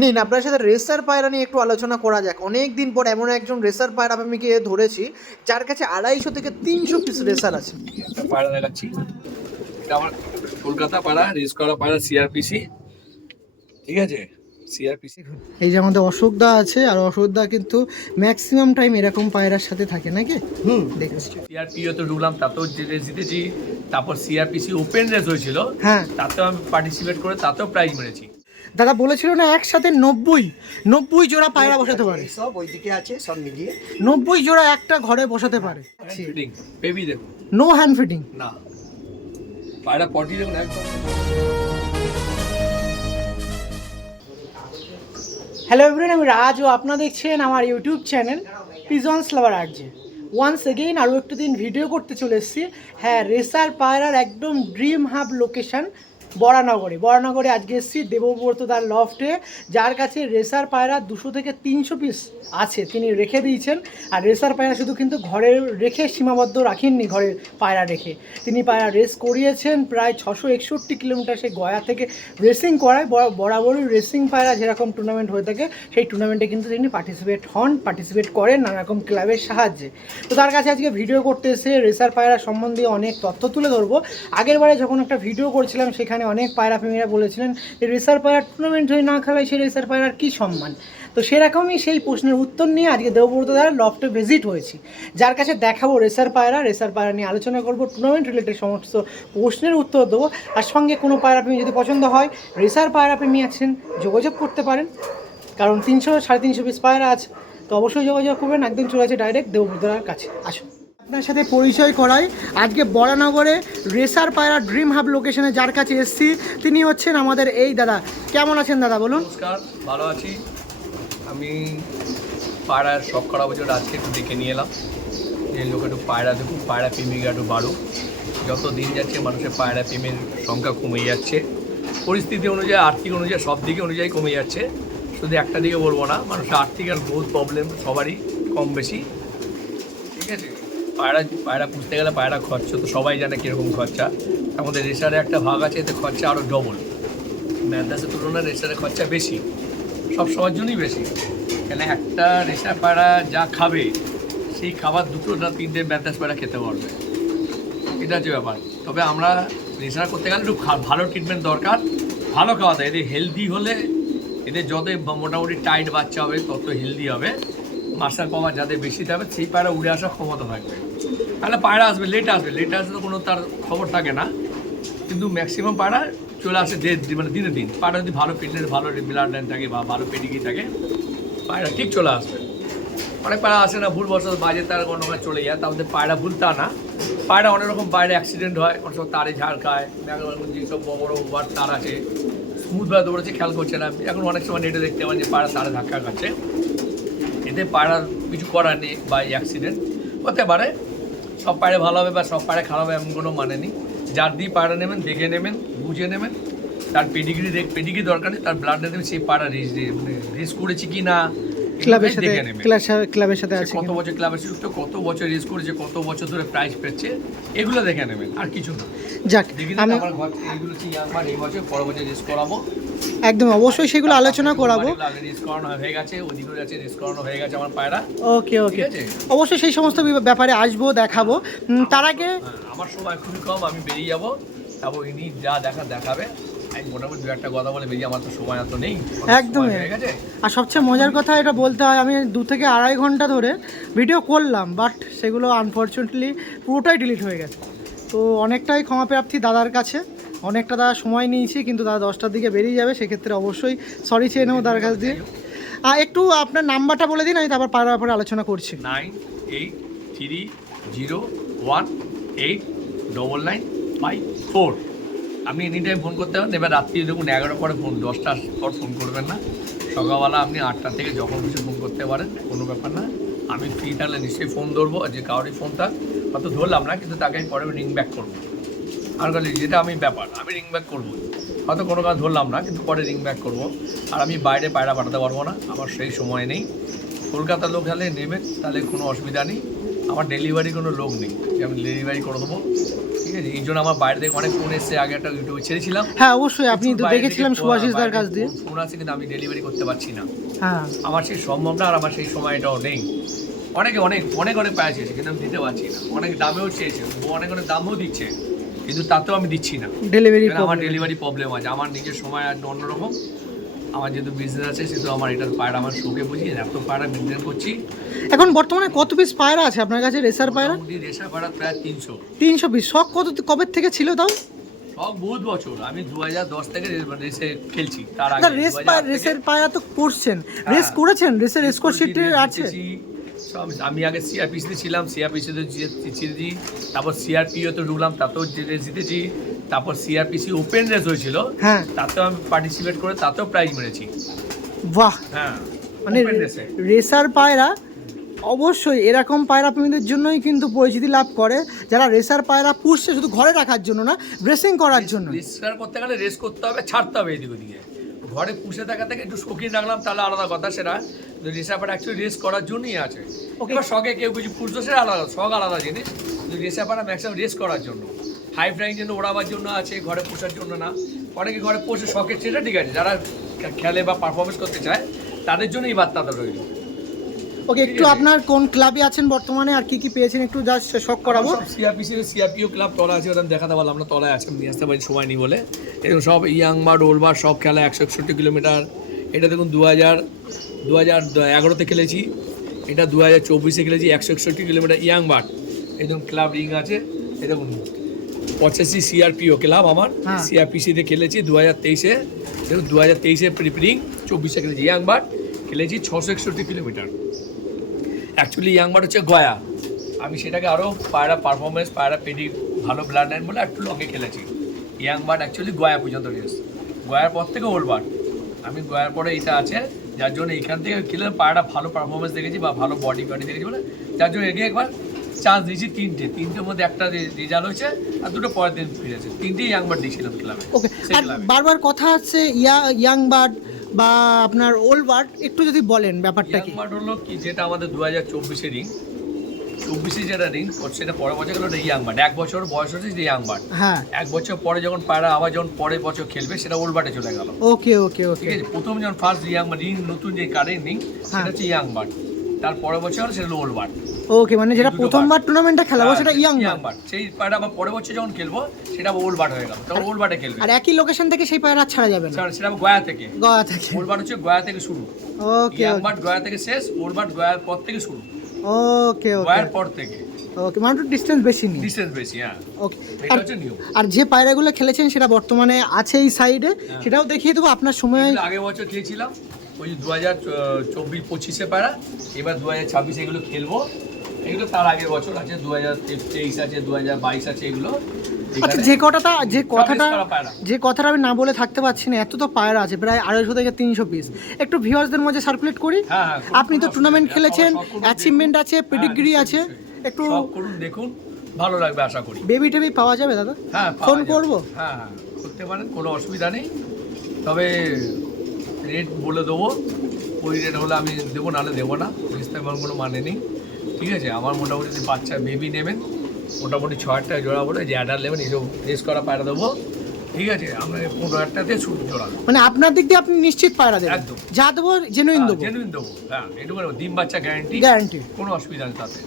নিন আপনার সাথে রেসার পায়রা নিয়ে একটু আলোচনা করা যাক। অনেক দিন পর এমন একজন রেসার পায়রা আমি গিয়ে ধরেছি যার কাছে 250 থেকে 300 পিস রেসার আছে। একটা পায়রা দেখাচ্ছি, এটা আমার কলকাতা পায়রা, রেস করা পায়রা, সিআরপিসি। ঠিক আছে, সিআরপিসি। দেখুন এই যে আমাদের অশোকদা আছে, আর অশোকদা কিন্তু ম্যাক্সিমাম টাইম এরকম পায়রার সাথে থাকে নাকি? দেখেছি। সিআরপিও তো ঢুকলাম, তাতেও যে রেস জিতেছি। তারপর সিআরপিসি ওপেন রেস হয়েছিল, হ্যাঁ তাতেও আমি পার্টিসিপেট করে তাতেও প্রাইজ মেরেছি। দাদা বলেছিল না একসাথে 90 জোড়া পায়রা বসাতে পারে, সব ওইদিকে আছে, সব মিলিয়ে 90 জোড়া একটা ঘরে বসাতে পারে। ফিটিং বেবি দেখুন, নো হ্যান্ড ফিটিং। না পায়রা পটি দেখুন একদম। হ্যালো এভরিওয়ান, আমি রাজ ও আপনারা দেখছেন আমার ইউটিউব চ্যানেল পিজনস লাভার আরজে। ওয়ান্স এগেইন আরও একটু দিন ভিডিও করতে চলে এসেছি। হ্যাঁ, রেসার পায়রার একদম ড্রিম হাব লোকেশন বরানগরে আজকে এসেছি দেবব্রতদার লফটে, যার কাছে রেসার পায়রা 200 থেকে 300 পিস আছে, তিনি রেখে দিয়েছেন। আর রেসার পায়রা শুধু কিন্তু ঘরে রেখে সীমাবদ্ধ রাখেননি, ঘরে পায়রা রেখে তিনি পায়রা রেস করিয়েছেন প্রায় 661 কিলোমিটার। সে গয়া থেকে রেসিং করায়, বরাবরই রেসিং পায়রা যেরকম টুর্নামেন্ট হয়ে থাকে সেই টুর্নামেন্টে কিন্তু তিনি পার্টিসিপেট করেন নানা রকম ক্লাবের সাহায্যে। তো তার কাছে আজকে ভিডিও করতে এসে রেসার পায়রা সম্বন্ধে অনেক তথ্য তুলে ধরবো। আগের বারে যখন একটা ভিডিও করেছিলাম সেখানে অনেক পায়রা প্রেমীরা বলেছিলেন যে রেসার পায়রা টুর্নামেন্ট হয়ে না খেলায় সেই রেসার পায়রার কী সম্মান। তো সেরকমই সেই প্রশ্নের উত্তর নিয়ে আজকে দেবব্রতদার লফটে ভিজিট হয়েছি, যার কাছে দেখাবো রেসার পায়রা নিয়ে আলোচনা করবো, টুর্নামেন্ট রিলেটেড সমস্ত প্রশ্নের উত্তর দেবো। আর সঙ্গে কোনো পায়রা প্রেমী যদি পছন্দ হয়, রেসার পায়রা প্রেমী আছেন যোগাযোগ করতে পারেন, কারণ 300-350 পিস পায়রা আছে। তো অবশ্যই যোগাযোগ করবেন, একদম চলে আছে ডাইরেক্ট দেবব্রতদার কাছে। আসুন আপনার সাথে পরিচয় করাই। আজকে বরানগরে রেসার পায়রা ড্রিম হাব লোকেশনে যার কাছে এসেছি তিনি হচ্ছেন আমাদের এই দাদা। কেমন আছেন দাদা বলুন? নমস্কার, ভালো আছি। আমি পায়রার শখ করা বছর আজকে একটু দেখে নিয়ে এলাম যে লোক একটু পায়রা দেখুন, পায়রা প্রেমিকা একটু বাড়ুক। যত দিন যাচ্ছে মানুষের পায়রা প্রেমের সংখ্যা কমে যাচ্ছে, পরিস্থিতি অনুযায়ী, আর্থিক অনুযায়ী, সব দিকে অনুযায়ী কমে যাচ্ছে। শুধু একটা দিকে বলবো না, মানুষের আর্থিক আর বহুত প্রবলেম সবারই কম বেশি। ঠিক আছে, পায়রা পুষতে গেলে পায়রা খরচা তো সবাই জানে কীরকম খরচা। আমাদের রেসারে একটা ভাগ আছে, এতে খরচা আরও ডবল। ম্যান্দাসের তুলনায় রেসারের খরচা বেশি, সব সময়ের জন্যই বেশি। কেন একটা রেসার পায়রা যা খাবে সেই খাবার 2-3টে ম্যান্দাস পায়রা খেতে পারবে, এটা হচ্ছে ব্যাপার। তবে আমরা রেসার করতে গেলে একটু ভালো ট্রিটমেন্ট দরকার, ভালো খাওয়া দাওয়া। এদের হেলদি হলে, এদের যত মোটামুটি টাইট বাচ্চা হবে তত হেলদি হবে। মাসার পাওয়ার যাদের বেশি থাকবে সেই পায়রা উড়ে আসার ক্ষমতা থাকবে। তাহলে পায়রা আসবে, লেট আসবে তো কোনো তার খবর থাকে না। কিন্তু ম্যাক্সিমাম পায়রা চলে আসে মানে দিনে দিন। পায়রা যদি ভালো ফিটনেস, ভালো ব্লাড লাইন থাকে বা ভালো পেডিগ্রি থাকে, পায়রা ঠিক চলে আসবে। অনেক পায়রা আসে না, ভুল বছর বাজে তার কোনো চলে যায়, তার মধ্যে পায়রা ভুল তা না। পায়রা অনেক রকম বাইরে অ্যাক্সিডেন্ট হয়, অনেক সময় তারে ঝাড় খায়, যেসব বড় ওভার তার আছে স্মুথভাবে দৌড়েছে খেয়াল করছে না। এখন অনেক সময় নেটে দেখতে পান যে পায়রা তারে ধাক্কা খাচ্ছে, এতে পায়রার কিছু করার নেই বা অ্যাক্সিডেন্ট হতে পারে। সব পায়রা ভালো হবে বা সব পায়রা খারাপ হবে এমন কোনো মানে নেই। যার দিয়ে পায়রা নেবেন দেখে নেবেন, বুঝে নেবেন, তার পেডিগ্রি দরকার নেই, তার ব্লাড নেবেন, সেই পায়রা রেস করেছে কি না ক্লাবের সাথে আছে, কত বছর ক্লাবের যুক্ত, কত বছর রেস করেছে, কত বছর ধরে প্রাইজ পেয়েছে, এগুলো দেখে নেবেন, আর কিছু না। যাক আমি আমার ঘর এইগুলো আমার এই বছর পরের বছর রেস করাবো, একদম অবশ্যই সেগুলো আলোচনা করাবো। রেস করানো হয়ে গেছে, ওদিকে আছে রেস করানো হয়ে গেছে আমার পায়রা। ওকে, অবশ্যই সেই সমস্ত ব্যাপারে আসবো, দেখাবো। তার আগে আমার সময় খুবই কম, আমি বেরিয়ে যাবো, তারপর ইনি যা দেখাবে। আমি মোটামুটি 2-একটা কথা বলে বেরিয়ে, আমার তো সময় এত নেই একদমই। আর সবচেয়ে মজার কথা এটা বলতে হয়, আমি 2 থেকে আড়াই ঘন্টা ধরে ভিডিও করলাম, বাট সেগুলো আনফর্চুনেটলি পুরোটাই ডিলিট হয়ে গেছে। তো অনেকটাই ক্ষমা প্রার্থী দাদার কাছে, অনেকটা দাদা সময় নিয়েছি, কিন্তু দাদা 10টার দিকে বেরিয়ে যাবে, সেক্ষেত্রে অবশ্যই সরি চেয়ে নেবো দাদার কাছ দিয়ে। একটু আপনার নাম্বারটা বলে দিন, আমি তারপর পায়রার ব্যাপারে আলোচনা করছি। 9830189954। আপনি এনি টাইম ফোন করতে পারেন। এবার রাত্রি দেখুন 11টার পরে ফোন, 10টার পর ফোন করবেন না। সকালবেলা আপনি 8টা থেকে যখন কিছু ফোন করতে পারেন, কোনো ব্যাপার না। আমি ফ্রি থাকলে নিশ্চয়ই ফোন ধরবো, যে কারোরই ফোনটা হয়তো ধরলাম না, কিন্তু তাকে আমি পরে রিং ব্যাক করবো। আর যেটা আমি রিং ব্যাক করবো, হয়তো কোনো কাজ ধরলাম না, কিন্তু পরে রিং ব্যাক করবো। আর আমি বাইরে পায়রা পাঠাতে পারবো না, আমার সেই সময় নেই। কলকাতার লোক হলে নেবেন, তাহলে কোনো অসুবিধা নেই। আমার ডেলিভারি কোনো লোক নেই যে আমি ডেলিভারি করে দেবো। ঠিক আছে, এই জন্য আমার বাইরে থেকে অনেক ফোন এসছে, আগে একটা ইউটিউবে ছেড়েছিলাম। হ্যাঁ অবশ্যই, আপনি তো দেখেছিলাম সুভাষিস দার কাছ দিয়ে। ফোন আছে কিন্তু আমি ডেলিভারি করতে পারছি না, হ্যাঁ আমার সেই সম্ভব না, আর আমার সেই সময়টাও নেই। অনেকে অনেক অনেক অনেক পায়ে চেয়েছে কিন্তু আমি দিতে পারছি না, অনেক দামেও চেয়েছে, অনেক অনেক দামও দিচ্ছে কিন্তু তাতেও আমি দিচ্ছি না। ডেলিভারি আমার ডেলিভারি প্রবলেম আছে, আমার নিজের সময় আর অন্যরকম, আমার যেহেতু বিজনেস আছে সেহেতু আমার এটা পায়রা আমার শোকে বুঝি, এত পায়রা মেনটেন করছি। এখন বর্তমানে কত পিস পায়রা আছে আপনার কাছে রেসার পায়রা? রেসার পায়রা প্রায় 300 পিস। শখ কবে থেকে ছিল তাও? সব বহুত বছর, আমি 2010 থেকে রেসে খেলছি, তার না আগে রেসের পায়রা তো করছেন, রেস করেছেন, রেসের স্কোর শিটে আছে সব। আমি আগে সিআরপিসিতে ছিলাম, সিআরপিসিতে জিতেছি, তারপর সিআরপিওতে ঢুকলাম, তাতেও রেস জিতেছি, তারপর সিআরপিসি ওপেন রেস হয়েছিল, হ্যাঁ তাতেও আমি পার্টিসিপেট করে তাতেও প্রাইজ মেরেছি। বাহ, হ্যাঁ মানে open race এ। রেসার পায়রা অবশ্যই এরকম পায়রা প্রেমীদের জন্যই কিন্তু পরিচিতি লাভ করে, যারা রেসার পায়রা পুষছে শুধু ঘরে রাখার জন্য না, রেসিং করার জন্য। রেসার করতে গেলে রেস করতে হবে, ছাড়তে হবে এদিক ওদিকে। ঘরে পুষে থাকা থেকে একটু শৌখিন রাখলাম তাহলে আলাদা কথা, সেটা রেসার পায়রা অ্যাকচুয়ালি রেস করার জন্যই আছে। এবার শখে কেউ কিছু পুষতো সেটা আলাদা, শখ আলাদা জিনিস, কিন্তু রেসার পায়রা ম্যাক্সিমাম রেস করার জন্য, হাই ফ্লাইং জন্য ওড়াবার জন্য আছে, ঘরে পোষার জন্য না। অনেকে ঘরে পোষে শখের, সেটা ঠিক আছে, যারা খেলে বা পারফরমেন্স করতে চায় তাদের জন্য এই বার্তাটা রইল। ওকে, একটু আপনার কোন ক্লাবে আছেন বর্তমানে আর কি কি পেয়েছেন একটু জাস্ট শখ করাবো। সিআরপিও ক্লাব তলা আছে, ওটা দেখাতে পারলাম আমরা, তলায় আছে, নিয়ে আসতে পারি সময় নেই বলে। এরকম সব ইয়াং বার্ড ওল্ড বার্ড সব খেলা 161 কিলোমিটার। এটা দেখুন 2011-তে খেলেছি, এটা 2024-এ খেলেছি 161 কিলোমিটার ইয়াং বার্ড। একদম ক্লাব রিং আছে, এই দেখুন 85 সিআরপিও ক্লাব আমার, সিআরপিসিতে খেলেছি 2023-এ, দেখুন 2023-এ রিং, 24-এ খেলেছি ইয়াং বার্ড, খেলেছি 661 কিলোমিটার। অ্যাকচুয়ালি ইয়াং বার্ড হচ্ছে গয়া, আমি সেটাকে আরও পায়রা পারফরমেন্স, পায়রা পেডি ভালো ব্লাড লাইন বলে একটু লঙ্গে খেলেছি। ইয়াং বার্ড অ্যাকচুয়ালি গয়া পর্যন্ত রেস, গয়ার পর থেকে ওল্ড বার্ড, আমি গয়ার পরে এটা আছে, যার জন্য এখান থেকে খেলে পায়রা ভালো পারফরমেন্স দেখেছি বা ভালো বডি দেখেছি বলে, যার জন্য এগিয়ে একবার চান্স দিয়েছি। তিনটের মধ্যে একটা রেজাল্ট হয়েছে আর দুটো পরের দিন ফিরেছে, তিনটেই ইয়াং বার্ড দিয়েছিলাম ক্লাবে। ওকে, আর বারবার কথা আছে ইয়াং বার্ড বা আপনার ওল্ড বার্ড, একটু যদি বলেন ব্যাপারটা কি? ইয়াং বার্ড হলো কি, যেটা আমাদের 2024-এ রিং, 24-এ যেটা রিং সেটা পরের বছর গেলো ইয়াং বার্ড, 1 বছর বয়স হচ্ছে যে ইয়াং বার্ড, হ্যাঁ 1 বছর পরে যখন পায়রা আবার যখন পরের বছর খেলবে সেটা ওল্ড বার্ডে চলে গেল। ওকে ওকে ঠিক ওকে, আছে, প্রথম যখন ফার্স্ট ইয়াং বার্ড রিং, নতুন যে কারেন্ট রিং সেটা হচ্ছে ইয়াং বার্ড, তার পরের বছর সেটা হলো ওল্ড বার্ড। ওকে, মানে যেটা প্রথমবার টুর্নামেন্টটা খেলাবো সেটা ইয়াং বার্ড, সেই পায়রা আবার পরের বছর যখন খেলবো সেটা আবার ওল্ড বার্ড হয়ে গেল, তখন ওল্ড বার্ডে খেলবে। আর একই লোকেশন থেকে সেই পায়রা ছাড়া যাবে না, সেটা আবার গয়া থেকে, গোয়া থেকে। ওল্ড বার্ড হচ্ছে গয়া থেকে শুরু, ওকে ইয়াং বার্ড গয়া থেকে শেষ, ওল্ড বার্ড গয়ার পর থেকে শুরু, ওকে ওকে গয়ার পর থেকে। ওকে, মানে একটু ডিসটেন্স বেশি নেই, ডিসটেন্স বেশি, হ্যাঁ ওকে। এটা হচ্ছে নিয়ম। আর যে পায়রাগুলো খেলেছেন সেটা বর্তমানে আছে এই সাইডে, সেটাও দেখিয়ে দেবো আপনার সময়। এগুলো আগের বছর খেয়েছিলাম ওই 2024-25-এ পায়রা, এবার 2026 এগুলো খেলবো, এগুলো তার আগের বছর আছে, 2023 আছে, 2022 আছে, এগুলো। আচ্ছা, যে কথাটা আমি না বলে থাকতে পারছি না, এত তো পায়রা আছে প্রায় 250 থেকে 300 পিস, একটু ভিউয়ার্সদের মধ্যে সার্কুলেট করি। আপনি তো টুর্নামেন্ট খেলেছেন, অ্যাচিভমেন্ট আছে, পেডিগ্রি আছে, একটু করুন, দেখুন, ভালো লাগবে আশা করি। বেবি টেবি পাওয়া যাবে দাদা? হ্যাঁ, ফোন করবো? হ্যাঁ করতে পারেন, কোনো অসুবিধা নেই, তবে রেট বলে দেবো, ওই রেট হলে আমি দেবো, নাহলে দেবো না, বুঝতে আমার কোনো মানে নেই। ঠিক আছে, আমার মোটামুটি যদি বাচ্চা বেবি নেবেন মোটামুটি 6,000 টাকা জোড়া বলে, যে অ্যাডার নেবেন এইসব রেস করা পায়রা দেবো। ঠিক আছে, আমরা 15,000 টাকাতে শুরু জোড়া, মানে আপনার দিক দিয়ে আপনি নিশ্চিত পায়রা দেবেন? একদম, যা দেবো জেনুইন দেবো, জেনুইন দেবো, হ্যাঁ এটুকু ডিম বাচ্চা গ্যারান্টি, গ্যারান্টি, কোনো অসুবিধা নেই তাতে,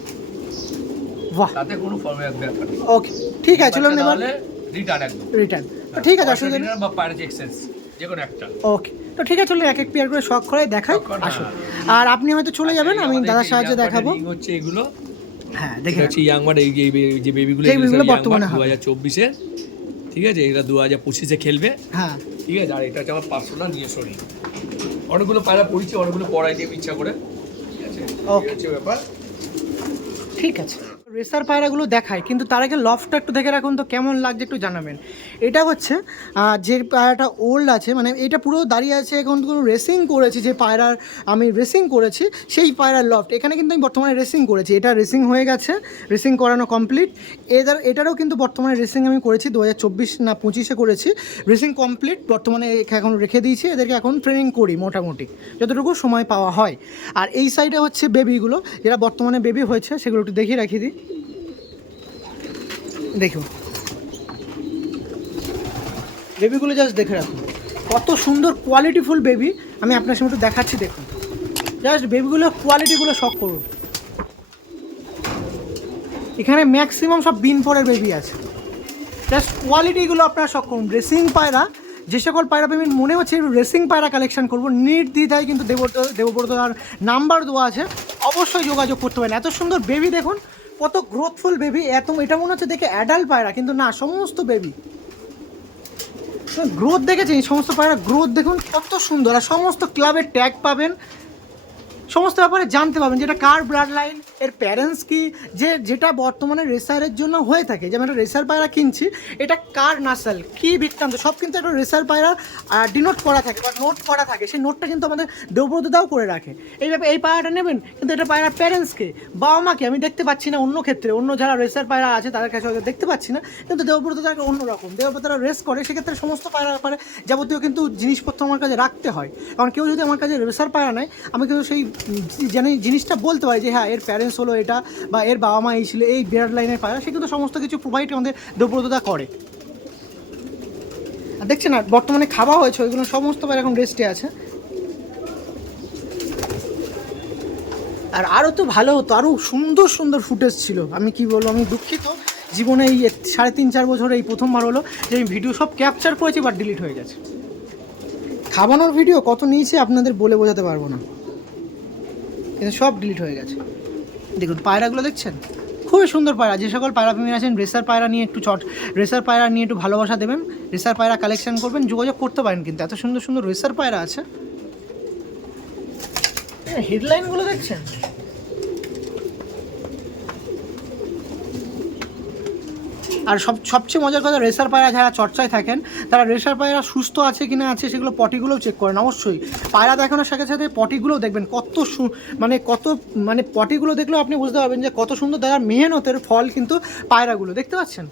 বাহ তাতে কোনো ফর্মের ব্যাপার নেই। ওকে, ঠিক আছে, চলুন এবার রিটার্ন একদম রিটার্ন। তো ঠিক আছে, অসুবিধা নেই, বা পায়রা এক্সচেঞ্জ যে কোনো একটা। ওকে, তো ঠিক আছে, চলুন এক এক পেয়ার করে শখ করে দেখাই, আসুন। আর আপনি হয়তো চলে যাবেন, আমি দাদার সাহায্যে দেখাবো। হচ্ছে এগুলো, হ্যাঁ দেখে হচ্ছে ইয়াং বার্ড, এই যে বেবিগুলো বর্তমানে 2024-এ, ঠিক আছে, এগুলো 2025-এ খেলবে। হ্যাঁ ঠিক আছে, আর এটা হচ্ছে আমার পার্সোনাল নিজস্ব রিং, অনেকগুলো পায়রা পড়িয়েছি, অনেকগুলো পড়াই দিয়ে ইচ্ছা করে। ঠিক আছে, ওকে, হচ্ছে ব্যাপার। ঠিক আছে, রেসার পায়রাগুলো দেখায়, কিন্তু তার আগে লফটটা একটু দেখে রাখুন তো কেমন লাগছে একটু জানাবেন। এটা হচ্ছে যে পায়রাটা ওল্ড আছে, মানে এটা পুরো দাঁড়িয়ে আছে, এখন কোনো রেসিং করেছি, যে পায়রার আমি রেসিং করেছি সেই পায়রার লফট, এখানে কিন্তু আমি বর্তমানে রেসিং করেছি, এটা রেসিং হয়ে গেছে, রেসিং করানো কমপ্লিট। এটারও কিন্তু বর্তমানে রেসিং আমি করেছি 2024 না 25-এ করেছি, রেসিং কমপ্লিট, বর্তমানে এখন রেখে দিয়েছি, এদেরকে এখন ট্রেনিং করি মোটামুটি যতটুকু সময় পাওয়া হয়। আর এই সাইডে হচ্ছে বেবিগুলো, যেটা বর্তমানে বেবি হয়েছে, সেগুলো একটু দেখিয়ে রাখি দিই, দেখুন বেবিগুলো জাস্ট দেখে রাখুন, কত সুন্দর কোয়ালিটিফুল বেবি। আমি আপনার সামনে একটু দেখাচ্ছি, দেখুন জাস্ট বেবিগুলোর কোয়ালিটিগুলো শক করুন। এখানে ম্যাক্সিমাম সব বিন পরের বেবি আছে, জাস্ট কোয়ালিটিগুলো আপনারা শক করুন। রেসিং পায়রা, যে সকল পায়রা প্রেমীর মনে হচ্ছে রেসিং পায়রা কালেকশন করবো, নির্দ্বিধায় কিন্তু দেবব্রতদার নাম্বার দেওয়া আছে, অবশ্যই যোগাযোগ করতে পারেন। এত সুন্দর বেবি দেখুন, কত গ্রোথফুল বেবি। এটা মনে হচ্ছে দেখে অ্যাডাল্ট পায়রা, কিন্তু না, সমস্ত বেবি গ্রোথ দেখেছেন, এই সমস্ত পায়রা গ্রোথ দেখুন কত সুন্দর। আর সমস্ত ক্লাবের ট্যাগ পাবেন, সমস্ত ব্যাপারে জানতে পারবেন যেটা কার ব্লাড লাইন, এর প্যারেন্টস কি, যেটা বর্তমানে রেসারের জন্য হয়ে থাকে। যেমন একটা রেসার পায়রা কিনছি, এটা কার নাসল, কী বৃত্তান্ত, সব কিন্তু একটা রেসার পায়রা ডিনোট করা থাকে বা নোট করা থাকে। সেই নোটটা কিন্তু আমাদের দেবব্রতদাও করে রাখে। এই পায়রাটা নেবেন, কিন্তু এটা পায়রার প্যারেন্টসকে, বাবা মাকে আমি দেখতে পাচ্ছি না। অন্য ক্ষেত্রে অন্য যারা রেসার পায়রা আছে তাদের কাছে হয়তো দেখতে পাচ্ছি না, কিন্তু দেবব্রতদাকে অন্যরকম। দেবব্রতরা রেস করে, সেক্ষেত্রে সমস্ত পায়রার ব্যাপারে যাবতীয় কিন্তু জিনিসপত্র আমার কাছে রাখতে হয়। কারণ কেউ যদি আমার কাছে রেসার পায়রা নেয়, আমি কিন্তু সেই জিনিসটা বলতে পারি যে হ্যাঁ এর প্যারেন্টস হলো এটা, বা এর বাবা মা এই ছিল, এই ব্লাড লাইনের পায়রা। সে কিন্তু সমস্ত কিছু প্রোভাইড আমাদের দেবব্রতদা করে। আর দেখছেন না, বর্তমানে খাওয়া হয়েছে ওইগুলো সমস্ত পায়রা এখন রেস্টে আছে। আর আরও তো ভালো হতো, আরও সুন্দর সুন্দর ফুটেজ ছিল। আমি কি বলবো, আমি দুঃখিত, জীবনে এই 3.5-4 বছর এই প্রথমবার হলো যে আমি ভিডিও সব ক্যাপচার করেছি বাট ডিলিট হয়ে গেছে। খাওয়ানোর ভিডিও কত নিয়েছে আপনাদের বলে বোঝাতে পারবো না, কিন্তু সব ডিলিট হয়ে গেছে। দেখুন পায়রাগুলো দেখছেন, খুবই সুন্দর পায়রা। যে সকল পায়রা প্রেমী আছেন, রেসার পায়রা নিয়ে রেসার পায়রা নিয়ে একটু ভালোবাসা দেবেন, রেসার পায়রা কালেকশন করবেন, যোগাযোগ করতে পারেন। কিন্তু এত সুন্দর সুন্দর রেসার পায়রা আছে। হেডলাইনগুলো দেখছেন, আর সবচেয়ে মজার কথা, রেসার পায়রা যারা চর্চায় থাকেন তারা রেসার পায়রা সুস্থ আছে কি না আছে সেগুলো পটিগুলোও চেক করেন অবশ্যই। পায়রা দেখানোর সাথে সাথে পটিগুলোও দেখবেন, কত পটিগুলো দেখলেও আপনি বুঝতে পারবেন যে কত সুন্দর তারা মেহনতের ফল কিন্তু পায়রাগুলো দেখতে পাচ্ছেন।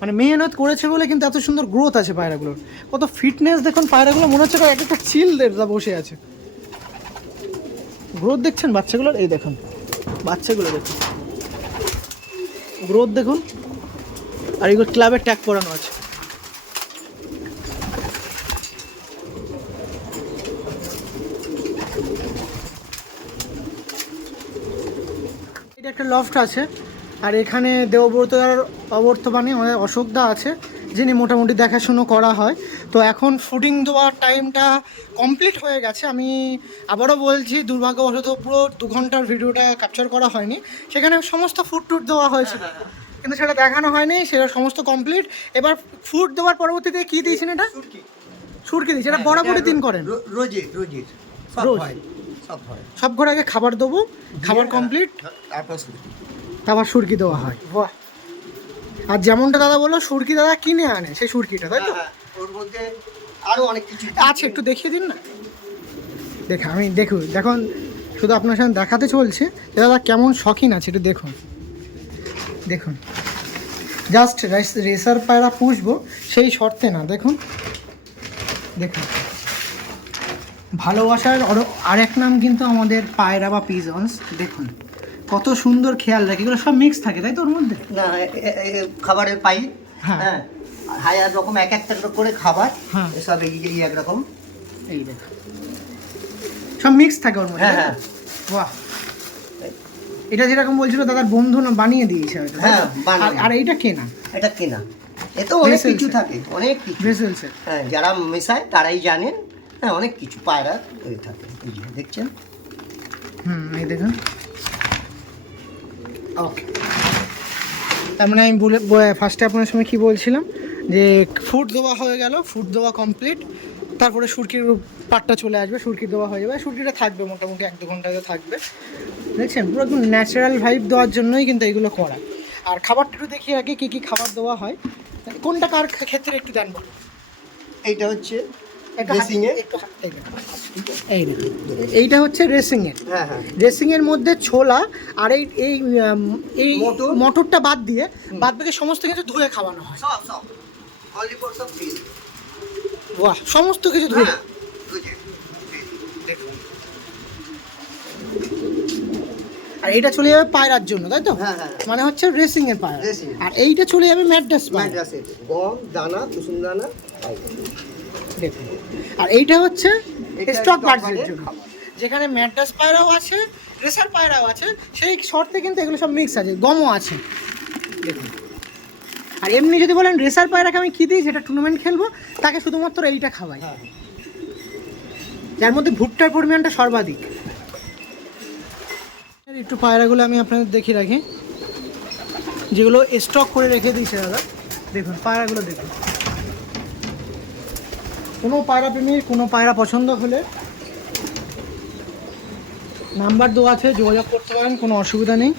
মানে মেহনত করেছে বলে কিন্তু এত সুন্দর গ্রোথ আছে পায়রাগুলোর, কত ফিটনেস দেখুন পায়রাগুলো, মনে হচ্ছে এক একটা চিলদের বসে আছে। গ্রোথ দেখছেন বাচ্চাগুলোর, এই দেখুন বাচ্চাগুলো দেখুন গ্রোথ দেখুন। আর এগুলো ক্লাবের ট্যাগ করানো আছে। এটা একটা লফট আছে, আর এখানে দেবব্রতদার অবর্তমানে আমাদের অশোকদা আছে, যিনি মোটামুটি দেখাশুনো করা হয়। তো এখন ফুডিং দেওয়ার টাইমটা কমপ্লিট হয়ে গেছে। আমি আবারও বলছি, দুর্ভাগ্যবশত পুরো 2 ঘন্টার ভিডিওটা ক্যাপচার করা হয়নি। সেখানে সমস্ত ফুড টুড দেওয়া হয়েছিল, কিন্তু সেটা দেখানো হয়নি, সেটা সমস্ত কমপ্লিট। এবার ফুড দেওয়ার পরবর্তীতে কী দিয়েছেন? এটা সুরকি দিয়েছে। এটা বরাবরই দিন করেন? সব ঘরে আগে খাবার দেবো, খাবার কমপ্লিট, তারপর সুরকি দেওয়া হয়। বাহ! আর যেমনটা দাদা বললো, সুরকি দাদা কিনে আনে, সেই সুরকিটা, তাই তো? ওর মধ্যে আরো অনেক কিছু আচ্ছা, একটু দেখিয়ে দিন না। দেখুন শুধু আপনার সাথে দেখাতে চলছে যে দাদা কেমন শখিন আছে, একটু দেখুন জাস্ট রেসার পায়রা পুষবো সেই শর্তে না, দেখুন ভালোবাসার আরেক নাম কিন্তু আমাদের পায়রা বা পিজনস। দেখুন কত সুন্দর খেয়াল রাখে, এগুলো সব মিক্স থাকে তাই তো ওর মধ্যে? না, খাবারের পাই, হ্যাঁ, হ্যাঁ, হাজার রকম এক একটা করে খাবার, হ্যাঁ, সব এই একরকম, এই দেখুন সব মিক্স থাকে ওর মধ্যে। হ্যাঁ। বাহ! এটা যেরকম বলছিল দাদার বন্ধু না বানিয়ে দিয়েছে হয়তো, হ্যাঁ, আর এইটা কেনা? এটা কেনা। এতে অনেক কিছু থাকে, অনেক কিছু। হ্যাঁ, যারা মেশায় তারাই জানেন। হ্যাঁ, অনেক কিছু পায়রা থাকে, এই যে দেখছেন। এই দেখুন। ওকে, তার মানে আমি ফার্স্টে আপনার সঙ্গে কী বলছিলাম যে ফুড দেওয়া হয়ে গেল, ফুড দেওয়া কমপ্লিট, তারপরে সুরকির পাটটা চলে আসবে, সুরকি দেওয়া হয়ে যাবে। সুরকিটা থাকবে মোটামুটি 1-2 ঘন্টা থাকবে। দেখছেন পুরো একদম ন্যাচারাল ভাইব দেওয়ার জন্যই কিন্তু এগুলো করা। আর খাবারটা একটু দেখি আগে কী কী খাবার দেওয়া হয়, কোনটা কার ক্ষেত্রে একটু দেন বলুন। এইটা হচ্ছে রেসিংয়ে, এইটা হচ্ছে রেসিংয়ের। হ্যাঁ হ্যাঁ, রেসিংয়ের মধ্যে ছোলা আর এই মটরটা বাদ দিয়ে বাদ বাকি সমস্ত কিছু ধুয়ে খাওয়ানো হয়। সব অনলি ফর সব ফিশ। বাহ! সমস্ত কিছু ধুয়ে। আর এইটা চলে যাবে পায়রার জন্য, তাই তো? হ্যাঁ হ্যাঁ মানে হচ্ছে রেসিং এর পায়রা। Racing। আর এইটা চলে যাবে ম্যাড্রাস পায়রা। ম্যাড্রাসের গম দানা কুসুম দানা দেখুন, আর এইটা হচ্ছে এটা স্টক stock বার্ডসের bird-এর জন্য, খাবার। যেখানে ম্যাড্রাস পায়রাও আছে, রেসার পায়রাও আছে, সেই শর্তে কিন্তু এগুলো সব মিক্স আছে, গমও আছে। দেখুন, আর এমনি যদি বলেন রেসার পায়রাকে আমি কী দিই, যেটা টুর্নামেন্ট খেলবো তাকে শুধুমাত্র এইটা খাওয়াই, যার মধ্যে ভুট্টার পরিমাণটা সর্বাধিক। একটু পায়রাগুলো আমি আপনাদের দেখিয়ে রাখি, যেগুলো স্টক করে রেখে দিয়েছে দাদা। দেখুন পায়রাগুলো দেখুন, কোনো পায়রা প্রেমীর কোনো পায়রা পছন্দ হলে নাম্বার দেওয়া আছে, যোগাযোগ করতে পারেন, কোনো অসুবিধা নেই।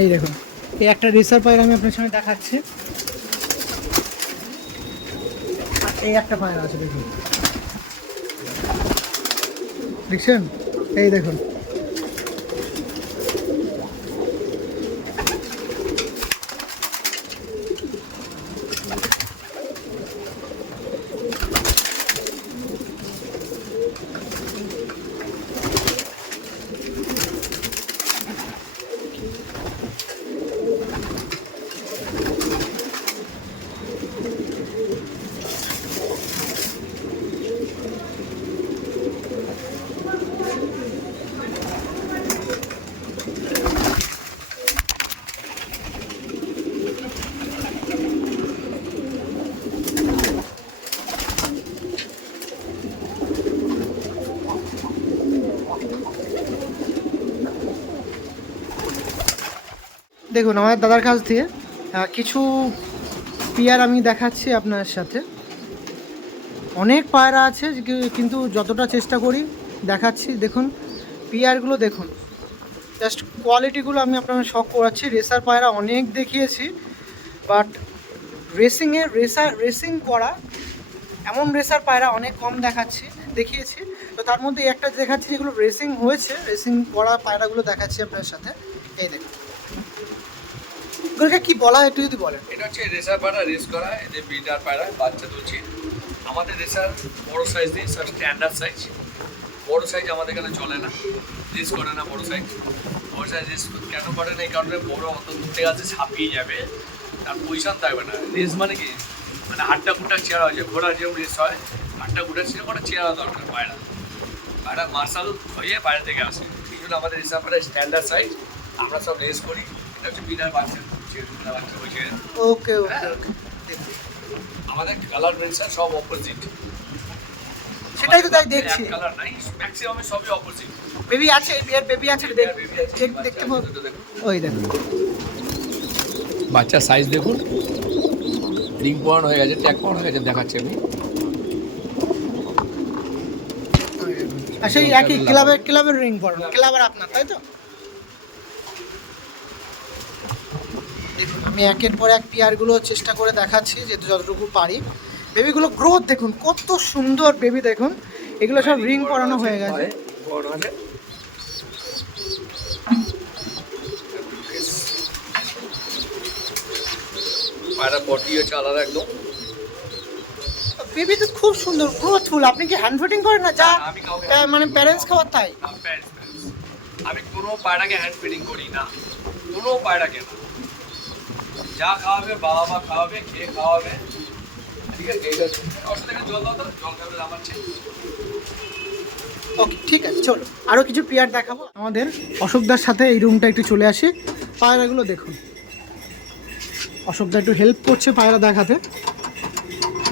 এই দেখুন, এই একটা রেসার পায়রা আমি আপনার সামনে দেখাচ্ছি, আর এই একটা পায়রা আছে দেখুন, দেখছেন? এই দেখুন, দেখুন আমাদের দাদার কাছ দিয়ে কিছু পেয়ার আমি দেখাচ্ছি আপনার সাথে। অনেক পায়রা আছে কিন্তু যতটা চেষ্টা করি দেখাচ্ছি। দেখুন পেয়ারগুলো দেখুন, জাস্ট কোয়ালিটিগুলো আমি আপনাদের শখ করাচ্ছি। রেসার পায়রা অনেক দেখিয়েছি, বাট রেসিং করা এমন রেসার পায়রা অনেক কম দেখিয়েছি। তো তার মধ্যে একটা দেখাচ্ছি যেগুলো রেসিং করা পায়রাগুলো দেখাচ্ছি আপনার সাথে। এই দেখুন, এগুলোকে কি বলা হয় একটু যদি বলেন। এটা হচ্ছে রেসার পায়রা, রেস করা, এদের ব্রিডার পায়রা, বাচ্চা তুলছি। আমাদের রেসার বড় সাইজ দিই, সব স্ট্যান্ডার্ড সাইজ। বড় সাইজ আমাদের এখানে চলে না, রেস করে না বড় সাইজ। বড় সাইজ রেস কেন করে না? এই কারণে বড় অত দূরে আছে, ছাপিয়ে যাবে, তার পজিশন থাকবে না। রেস মানে কি, মানে হাটটা কুটার চেয়ার হয়েছে, ঘোড়ার যেমন রেস হয়, হাটটা কুটার ছিল কোনো চেয়ার দরকার। পায়রা মার্শাল হয়ে বাইরে থেকে আসে, এই জন্য আমাদের রেসার পায়রা স্ট্যান্ডার্ড সাইজ। আমরা সব রেস করি। এটা হচ্ছে বিনার বাচ্চা, বাচ্চা হয়েছে। ওকে ওকে ওকে, আমাদের কালার রেসার সব অপোজিট। সেটাই তো তাই দেখছি। কালার নাই, ম্যাক্সিমাম সবই অপোজিট। বেবি আছে, এর বেবি আছে, দেখতে পাবো। ওই দেখুন বাচ্চার সাইজ দেখুন, রিং পরানো হয়ে গেছে, ট্যাগ পরানো হয়ে গেছে, দেখাচ্ছি আমি। আর সেই একই ক্লাবের রিং পরানো, ক্লাবের আপনার, তাই তো? দেখুন আমি একের পর এক পেয়ারগুলো চেষ্টা করে দেখাচ্ছি যেহেতু যতটুকু পারি। বেবিগুলো গ্রোথ দেখুন, কত সুন্দর বেবি দেখুন। এগুলো সব রিং পরানো হয়ে গেছে। পায়রা বডি হচ্ছে আলাদা একদম। বেবি তো খুব সুন্দর গ্রোথফুল। আপনি কি হ্যান্ড ফিডিং করেন না? যা মানে প্যারেন্টস খাওয়ার তাই? আমি কোনো পায়রাকে হ্যান্ড ফিডিং করি না, কোনো পায়রাকে না। যা খাওয়াবে বাবা মা খাওয়াবে, খেয়ে খাওয়াবে, ঠিক আছে? এই থেকে জল দাও, জল খাবে আমার চেয়ে। ওকে ঠিক আছে, চলো আরও কিছু পেয়ার দেখাবো। আমাদের অশোকদার সাথে এই রুমটা একটু চলে আসি। পায়রাগুলো দেখুন, অশোকদা একটু হেল্প করছে পায়রা দেখাতে।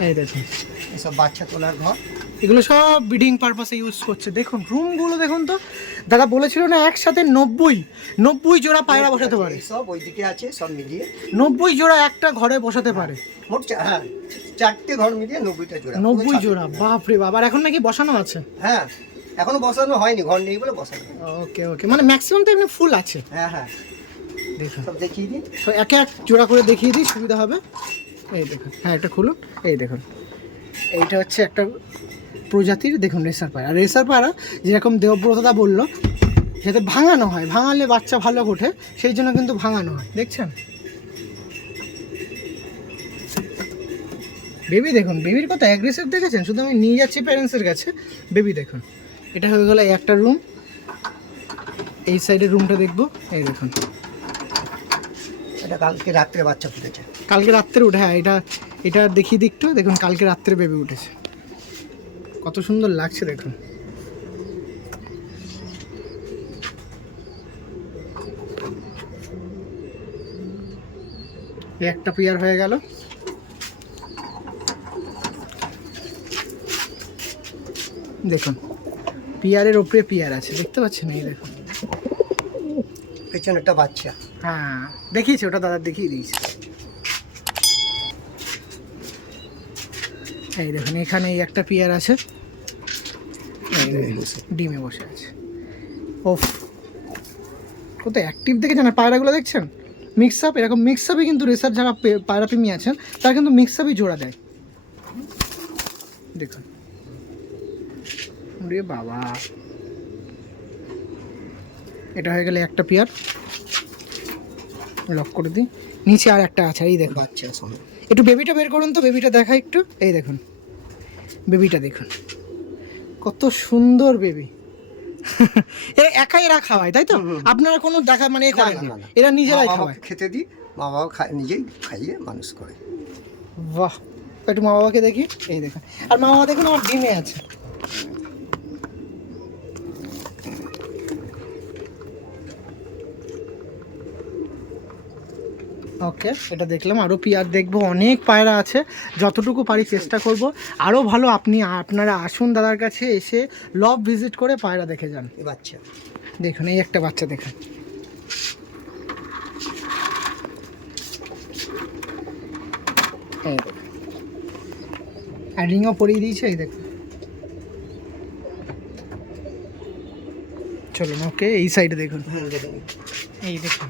এই দেখুন এসব বাচ্চা তোলার ঘর। এগুলো সব ব্রিডিং পারপাসে ইউজ করছে। দেখুন রুমগুলো দেখুন তো, দাদা বলেছিল না একসাথে 90 জোড়া পায়রা বসাতে পারে। সব ওইদিকে আছে, সব মিলিয়ে 90 জোড়া একটা ঘরে বসাতে পারে। মোট হ্যাঁ 4টে ঘর মিলিয়ে 90টা জোড়া। 90 জোড়া, বাপরে বাপ। আর এখন নাকি বসানো আছে? হ্যাঁ এখনো বসানো হয়নি, ঘর নেই বলে বসানো। ওকে ওকে, মানে ম্যাক্সিমাম তো এমনি ফুল আছে। হ্যাঁ হ্যাঁ দেখুন সব দেখিয়ে দিন। তো একে এক জোড়া করে দেখিয়ে দিই, সুবিধা হবে। এই দেখুন, হ্যাঁ এটা খুলুন। এই দেখুন এইটা হচ্ছে একটা প্রজাতির দেখুন রেসার পায়রা। আর রেসার পায়রা যেরকম দেবব্রতদা বললো যাতে ভাঙানো হয়, ভাঙালে বাচ্চা ভালো ওঠে, সেই জন্য কিন্তু ভাঙানো হয়। দেখছেন বেবি, দেখুন বেবির কত অ্যাগ্রেসিভ দেখেছেন। শুধু আমি নিয়ে যাচ্ছি প্যারেন্টসের কাছে। বেবি দেখুন, এটা হয়ে গেল একটা রুম। এই সাইডের রুমটা দেখবো। এই দেখুন এটা কালকে রাত্রে বাচ্চা ফুটেছে। কালকে রাত্রে উঠে, হ্যাঁ এটা দেখিয়ে দিই একটু। দেখুন কালকে রাত্রে বেবি উঠেছে, কত সুন্দর লাগছে দেখুন। একটা পেয়ার হয়ে গেল। দেখুন পিয়ারের ওপরে পিয়ার আছে, দেখতে পাচ্ছেন? এই দেখুন পেছনে একটা বাচ্চা। হ্যাঁ দেখিয়েছে, ওটা দাদা দেখিয়ে দিয়েছে। এই দেখুন এখানে এই একটা পেয়ার আছে, ডিমে বসে আছে। ওফ কত অ্যাক্টিভ দেখেছেন। আর পায়রাগুলো দেখছেন মিক্স আপ, এরকম মিক্স আপে কিন্তু রেসার যারা পায়রা প্রেমী আছেন তারা কিন্তু মিক্স আপই জোড়া দেয়। দেখুন রে বাবা, এটা হয়ে গেলে একটা পেয়ার। লক করে দিই। নিচে আর একটা আছে, এই দেখুন বাচ্চা সঙ্গে। একটু বেবিটা বের করুন তো, বেবিটা দেখা একটু। এই দেখুন বেবিটা দেখুন কত সুন্দর বেবি। এরা একাই এরা খাওয়ায় তাই তো? আপনারা কোনো দেখা মানে এ করেন না, এরা নিজেরাই খাওয়ায়। খেতে দিই, মা বাবা নিজেই খাইয়ে মানুষ করে। বাহ, একটু মা বাবাকে দেখি। এই দেখুন, আর মা বাবা দেখুন আমার ডিমে আছে। ওকে এটা দেখলাম, আরও পিয়ার দেখবো, অনেক পায়রা আছে, যতটুকু পারি চেষ্টা করব আরও ভালো। আপনারা আসুন দাদার কাছে, এসে লব ভিজিট করে পায়রা দেখে যান। এই বাচ্চা দেখুন, এই একটা বাচ্চা দেখুন। এই দেখুন, আর রিংও পরিয়ে দিয়েছে। এই দেখুন চলুন ওকে এই সাইডে দেখুন। হ্যাঁ দেখুন, এই দেখুন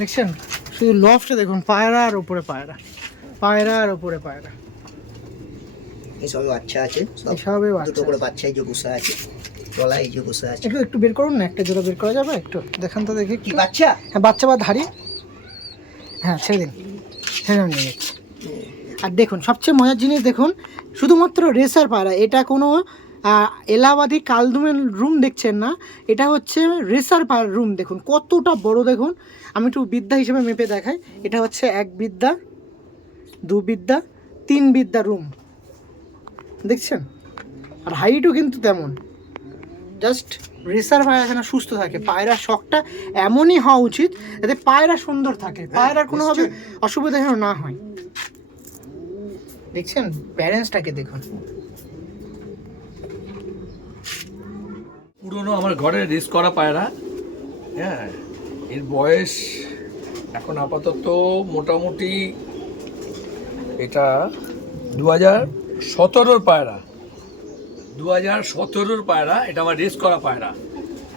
দেখছেন, শুধু লফটে দেখুন পায়রার ওপরে পায়রা, পায়রার ওপরে পায়রা। এসব বাচ্চা আছে, এসবে দুটো করে বাচ্চা এই যে বসে আছে, তলায় এই যে বসে আছে। একটু বের করুন না, একটা জোড়া বের করা যাবে? একটু দেখান তো দেখি। কি বাচ্চা? হ্যাঁ বাচ্চা বা ধাড়ি, হ্যাঁ ছেড়ে দিন, ছেড়ে নিয়ে যাচ্ছি। আর দেখুন সবচেয়ে মজার জিনিস দেখুন, শুধুমাত্র রেসার পায়রা, এটা কোনো এলাহাবাদি কালদুমের রুম দেখছেন না, এটা হচ্ছে রেসার পায়রা রুম। দেখুন কতটা বড়, দেখুন আমি একটু বিদ্যা হিসেবে মেপে দেখাই। এটা হচ্ছে 1 বিদ্যা, 2 বিদ্যা, 3 বিদ্যা রুম, দেখছেন? আর হাইটও কিন্তু তেমন। জাস্ট রেসার পায়রা যেন সুস্থ থাকে, পায়রার শখটা এমনই হওয়া উচিত যাতে পায়রা সুন্দর থাকে, পায়রার কোনোভাবে অসুবিধা যেন না হয়। দেখছেন প্যারেন্টসটাকে দেখুন। পুরনো আমার ঘরে রেস করা পায়রা। হ্যাঁ এর বয়স এখন আপাতত মোটামুটি এটা 2017-র পায়রা, 2017-র পায়রা। এটা আমার রেস করা পায়রা।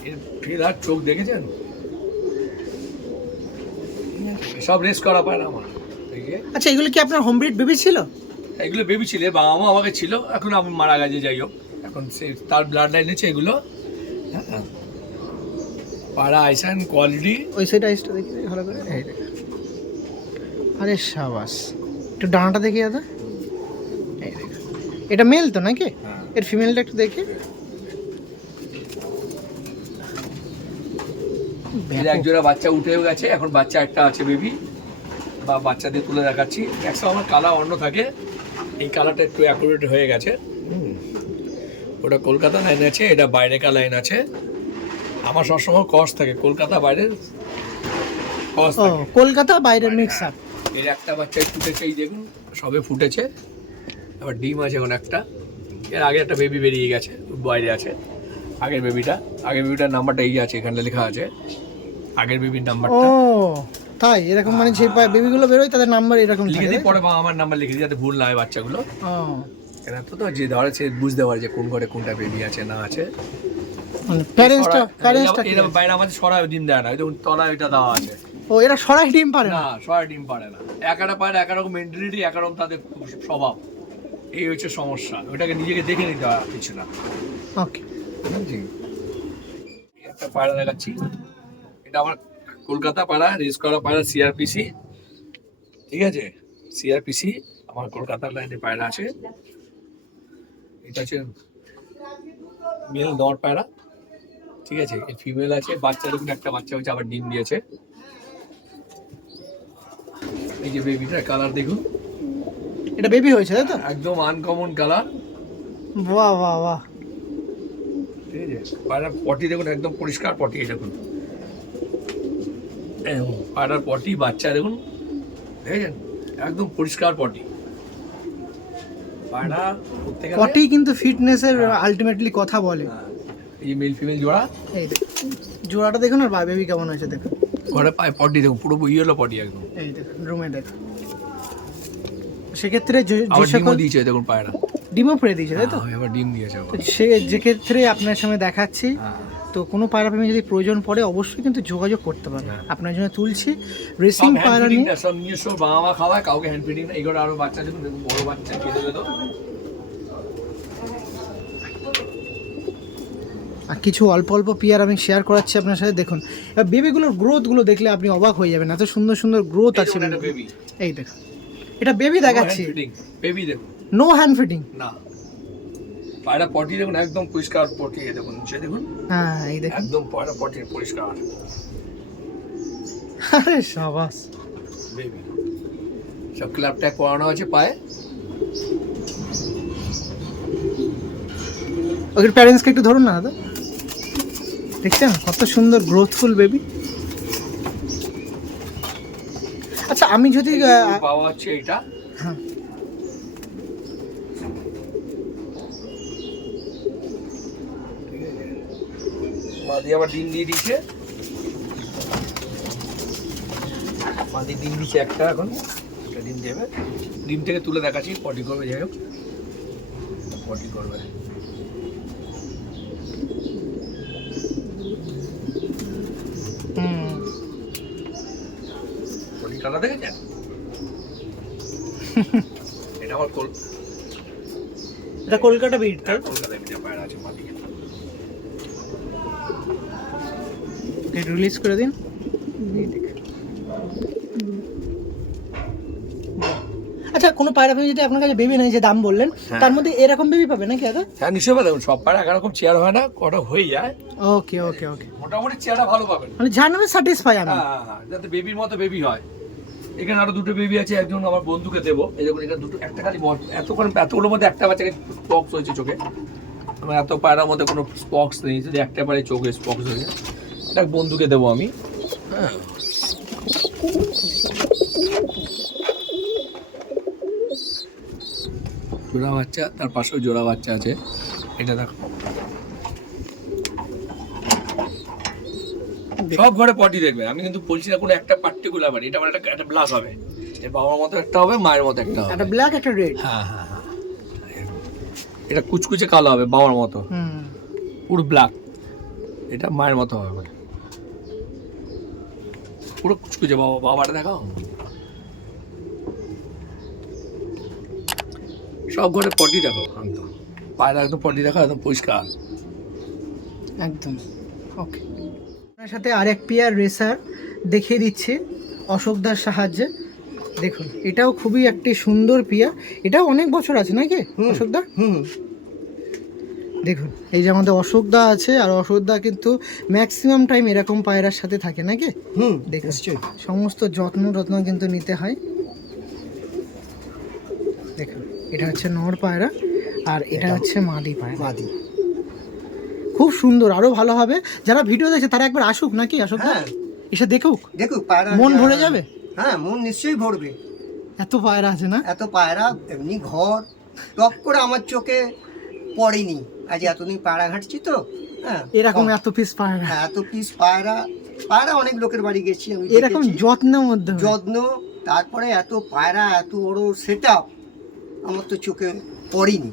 এর ফেরার চোখ দেখেছেন? সব রেস করা পায়রা আমার। আচ্ছা এগুলো কি আপনার হোম ব্রিড বেবি ছিল? এগুলো বেবি ছিল, বাবা মা আমাকে ছিল, এখন আমি মারা গেছে, যাই হোক এখন সে তার ব্লাড লাইন আছে এগুলো। হ্যাঁ পায়রা আইসান কোয়ালিটি। ওই সাইড আইসটা দেখি ভালো করে। এই দেখ, আরে সাবাস, একটু ডানাটা দেখি দাদা। এই দেখ, এটা মেল তো নাকি? এর ফিমেলটা একটু দেখি। এর এক জোড়া বাচ্চা উঠেও গেছে, এখন বাচ্চা একটা আছে বেবি, বা বাচ্চাদের তুলে দেখাচ্ছি। একসময় আমার কালার অন্য থাকে, এই কালারটা একটু অ্যাকুরেট হয়ে গেছে। ওটা কলকাতা লাইন আছে, এটা বাইরেকার লাইন আছে। আমার সবসময় কস থাকে, কলকাতা বাইরের কস থাকে। কলকাতা বাইরের মিক্স আপ। এর একটা বাচ্চা ফুটেছে, এই দেখুন সবে ফুটেছে। আবার ডিম আছে এখন একটা, এর আগে একটা বেবি বেরিয়ে গেছে, বাইরে আছে আগের বেবিটার নাম্বারটা এই আছে, এখানে লেখা আছে আগের বেবির ও নাম্বারটা। তাই এরকম মানে যে বেবিগুলো বেরোয় তাদের নাম্বার এরকম লিখে থাকে দিই পরে, আমার নাম্বার লিখে দিই যাতে ভুল না হয় বাচ্চাগুলো। ও এরা তো যে ধরেছে বুঝতে পারে যে কোন ঘরে কোনটা বেবি আছে না আছে। মানে প্যারেন্টসটা এরা বাইরে আমাদের সরাই ডিম দেয় না, ওই দেখুন তলায় এটা দেওয়া আছে। ও এরা সরাই ডিম পারে না? না সরাই ডিম পারে না, একটা পারে একরকম মেন্টালিটি, একরকম তাদের স্বভাব, এই হচ্ছে সমস্যা। ওটাকে নিজেকে দেখে নিতে হয়, কিছু না। ওকে একটা পায়রা দেখাচ্ছি, এটা আমার কলকাতা পায়রা, রেস করা পায়রা, সিআরপিসি, ঠিক আছে, সিআরপিসি আমার কলকাতার লাইনে পায়রা আছে। এটা হচ্ছে মেল নর পায়রা, ঠিক আছে, ফিমেল আছে, বাচ্চা দেখুন একটা বাচ্চা হচ্ছে, আবার ডিম দিয়েছে। এই যে বেবিটার কালার দেখুন, এটা বেবি হয়েছে তাই তো? একদম আনকমন কালার। বাহ বাহ বাহ, ঠিক আছে, পায়রার পটি দেখুন একদম পরিষ্কার পটি, এই দেখুন পায়রার পটি, বাচ্চা দেখুন, দেখেছেন একদম পরিষ্কার পটি। পায়রা পটি কিন্তু ফিটনেসের আলটিমেটলি কথা বলে। এই মেল ফিমেল জোড়া, এই জোড়াটা দেখুন, আর বেবি কেমন হয়েছে দেখুন, ঘরে পায় পটি দেখুন, পুরো ইয়েলো পটি একদম। এই দেখুন রুমে দেখুন। সেক্ষেত্রে আবার ডিমও দিয়েছে দেখুন পায়রা, ডিমও পড়ে দিয়েছে তাই তো? এবার ডিম দিয়েছে আবার। সে যে ক্ষেত্রে আপনার সামনে দেখাচ্ছি, তো কোনো পায়রা প্রেমী যদি প্রয়োজন পড়ে অবশ্যই কিন্তু যোগাযোগ করতে পারে। আপনার জন্য তুলছি রেসিং পায়রা নিয়ে। সব নিজস্ব বাবা মা খাওয়ায়, কাউকে হ্যান্ড ফিডিং না। এগুলো আরো বাচ্চা দেখুন, বড় বাচ্চা খেতে দেবে তো। আর কিছু অল্প অল্প পিয়ার আমি শেয়ার করাচ্ছি আপনার সাথে, দেখুন এবার বেবিগুলোর গ্রোথগুলো দেখলে আপনি অবাক হয়ে যাবেন, এত সুন্দর সুন্দর গ্রোথ আছে। এই দেখুন, এটা বেবি দেখাচ্ছি, বেবি দেখুন, নো হ্যান্ড ফিটিং না। পায়রা পটি দেখুন একদম পরিষ্কার পটি, দেখুন নিচে দেখুন, হ্যাঁ এই দেখুন একদম পায়রা পটি পরিষ্কার। আরে শাবাশ, বেবি সব ক্লাব ট্যাগ করানো আছে পায়ে। ওদের প্যারেন্টসকে একটু ধরুন না দাদা, দেখছেন কত সুন্দর গ্রোথফুল বেবি। আচ্ছা আমি যদি পাওয়া হচ্ছে এটা, হ্যাঁ মাদি আবার ডিম দিয়ে দিচ্ছে, মাদি ডিম দিচ্ছে একটা, এখন একটা ডিম দেবে, ডিম থেকে তুলে দেখাচ্ছি, পটি করবে, যাই হোক পটি করবে। পটি কালা দেখেছেন? এটা আমার এটা কলকাতা বিট তাই? কলকাতায় বিটা পায়রা আছে মাদি। রিলিজ করে দিন। আচ্ছা কোনো পায়রা প্রেমী যদি আপনার কাছে বেবি নেই, যে দাম বললেন তার মধ্যে এরকম বেবি পাবে নাকি দাদা? হ্যাঁ নিশ্চয়ই পাবেন, সব পায়রা একরকম চেয়ার হয় না, কটা হয়ে যায়। ওকে ওকে ওকে, মোটামুটি চেয়ারটা ভালো পাবেন, মানে জানাবে স্যাটিসফাই আমি। হ্যাঁ যাতে বেবির মতো বেবি হয়। এখানে আরো দুটো বেবি আছে, একজন আমার বন্ধুকে দেবো। এই দেখুন এখানে দুটো, একটা খালি এতগুলোর মধ্যে একটা বাচ্চাকে স্পক্স হয়েছে চোখে, আমার এত পায়রার মধ্যে কোনো স্পক্স নেই, যদি একটা পারে চোখে স্পক্স হয়েছে, এটা বন্ধুকে দেবো আমি। হ্যাঁ জোড়া বাচ্চা, তার পাশেও জোড়া বাচ্চা আছে, এটা দেখো। সব ঘরে পটি দেখবে, আমি কিন্তু বলছি না কোনো একটা পার্টিকুলার বাড়ি, এটা আমার একটা ব্লাস হবে, এর বাবার মতো একটা হবে, মায়ের মতো একটা হবে, একটা ব্ল্যাক একটা রেড। হ্যাঁ হ্যাঁ হ্যাঁ, এটা কুচকুচে কালো হবে বাবার মতো, পুরো ব্ল্যাক, এটা মায়ের মতো হবে, পুরো কুচকুচে। বাবাটা দেখাও, সব ঘরে পটি দেখো, একদম পায়রা একদম পটি দেখো, একদম পরিষ্কার একদম। ওকে, আপনার সাথে আরেক পেয়ার রেসার দেখিয়ে দিচ্ছি অশোকদার সাহায্যে। দেখুন এটাও খুবই একটি সুন্দর পেয়ার, এটাও অনেক বছর আছে নাকি অশোকদা? দেখুন এই যে আমাদের অশোকদা আছে, আর অশোকদা কিন্তু ম্যাক্সিমাম টাইম এরকম পায়রার সাথে থাকে নাকি? দেখুন সমস্ত যত্ন কিন্তু নিতে হয়। দেখুন এটা হচ্ছে নর পায়রা, আর এটা হচ্ছে মাদি পায়রা। মাদি খুব সুন্দর, আরো ভালো হবে। যারা ভিডিও দেখছে তারা একবার আসুক নাকি, আসুক, এসে দেখুক, পায়রা মন ভরে যাবে। হ্যাঁ মন নিশ্চয়ই ভরবে, এত পায়রা আছে না? এত পায়রা, এমনি ঘর টপ করে আমার চোখে পড়েনি। আজ এতদিন পায়রা ঘাটছি তো, হ্যাঁ, এরকম এত পিস পায়রা, হ্যাঁ, এত পিস পায়রা অনেক লোকের বাড়ি গেছি আমি, এরকম যত্নের মধ্যে হয়। যত্ন, তারপরে এত পায়রা, এত বড় সেট আপ আমার তো চোখে পড়েনি।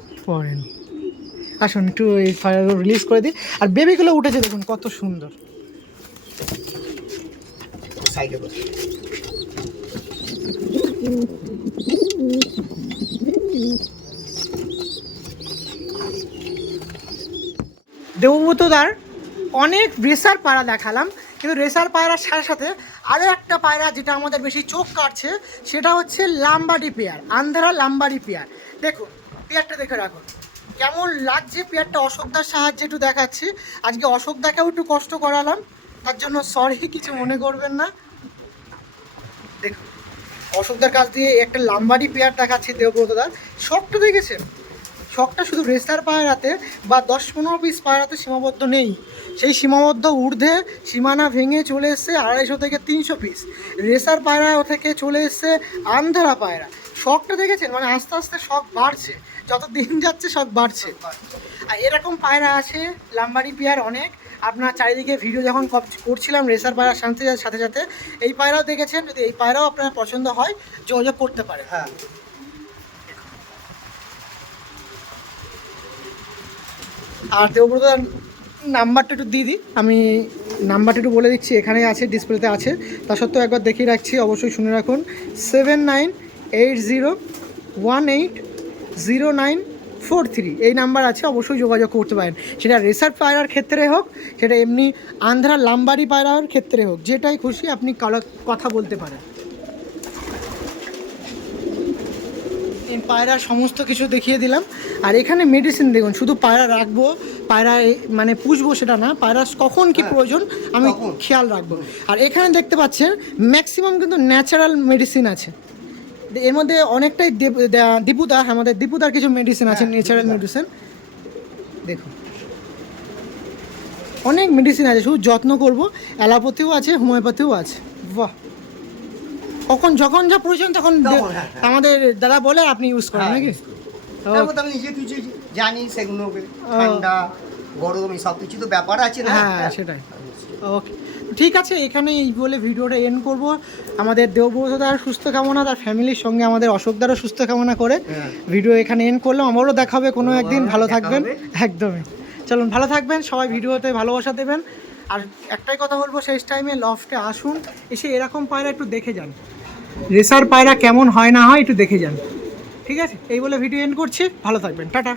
আসুন একটু এই পায়রাগুলো রিলিজ করে দিই। আর বেবিগুলো উঠেছে দেখুন কত সুন্দর। সাইডে বসে দেবব্রতদার অনেক রেসার পায়রা দেখালাম, কিন্তু রেসার পায়রার সাথে সাথে আরও একটা পায়রা যেটা আমাদের বেশি চোখ কাটছে, সেটা হচ্ছে লাম্বাডি পেয়ার, আন্ধ্রা লাম্বাডি পেয়ার। দেখুন পেয়ারটা দেখে রাখুন কেমন লাগছে। পেয়ারটা অশোকদার সাহায্যে একটু দেখাচ্ছি। আজকে অশোকদাকেও একটু কষ্ট করালাম, তার জন্য সরি, কিছু মনে করবেন না। দেখুন অশোকদার কাছ দিয়ে একটা লাম্বাডি পেয়ার দেখাচ্ছি দেবব্রতদার। শখটা দেখেছেন? শখটা শুধু রেসার পায়রাতে বা 10-15 পিস পায়রাতে সীমাবদ্ধ নেই, সেই সীমাবদ্ধ ঊর্ধ্বে সীমানা ভেঙে চলে এসছে 250 থেকে 300 পিস রেসার পায়রা থেকে চলে এসছে আন্ধ্রা পায়রা। শখটা দেখেছেন? মানে আস্তে আস্তে শখ বাড়ছে, যত দিন যাচ্ছে শখ বাড়ছে। আর এরকম পায়রা আছে লাম্বাডি পেয়ার অনেক। আপনার চারিদিকে ভিডিও যখন করছিলাম রেসার পায়রার সাথে সাথে এই পায়রাও দেখেছেন। যদি এই পায়রাও আপনার পছন্দ হয় যোগাযোগ করতে পারে। হ্যাঁ, আর দেবব্রতদার নাম্বারটা একটু দিয়ে দিই, আমি নাম্বারটা একটু বলে দিচ্ছি, এখানে আছে, ডিসপ্লেতে আছে। তা সত্ত্বেও একবার দেখিয়ে রাখছি, অবশ্যই শুনে রাখুন। 7980180943 এই নাম্বার আছে, অবশ্যই যোগাযোগ করতে পারেন। সেটা রেসার পায়রার ক্ষেত্রে হোক, সেটা এমনি আন্ধ্রা লাম্বাডি পায়রার ক্ষেত্রে হোক, যেটাই খুশি আপনি কথা বলতে পারেন। পায়রা সমস্ত কিছু দেখিয়ে দিলাম। আর এখানে মেডিসিন দেখুন, শুধু পায়রা রাখবো, পায়রা মানে পুষবো সেটা না, পায়রা কখন কি প্রয়োজন আমি খেয়াল রাখবো। আর এখানে দেখতে পাচ্ছেন ম্যাক্সিমাম কিন্তু ন্যাচারাল মেডিসিন আছে, এর মধ্যে অনেকটাই দীপুদা, আমাদের দীপুদার কিছু মেডিসিন আছে, ন্যাচারাল মেডিসিন। দেখুন অনেক মেডিসিন আছে, শুধু যত্ন করবো। অ্যালোপ্যাথিও আছে, হোমিওপ্যাথিও আছে। বাহ, কখন যখন যা প্রয়োজন তখন আমাদের দাদা বলে আপনি ইউজ করেন নাকি? আমি নিজে কিছু জানি, সেগুলো ঠান্ডা গরম সব কিছু তো ব্যাপার আছে না। হ্যাঁ সেটাই। ওকে, ঠিক আছে, এখানে এই বলে ভিডিওটা এন্ড করব। আমাদের দেবব্রতদার সুস্থ কামনা, তার ফ্যামিলির সঙ্গে আমাদের অশোকদারও সুস্থ কামনা করে ভিডিও এখানে এন্ড করলাম। আমারও দেখা হবে কোনো একদিন, ভালো থাকবেন। একদমই, চলুন ভালো থাকবেন সবাই, ভিডিওতে ভালোবাসা দেবেন। আর একটাই কথা বলবো, শেষ টাইমে লফটে আসুন, এসে এরকম পায়রা একটু দেখে যান, রেসার পায়রা কেমন হয় না হয় একটু দেখে যান। ঠিক আছে, এই বলে ভিডিও এন্ড করছি, ভালো থাকবেন, টাটা।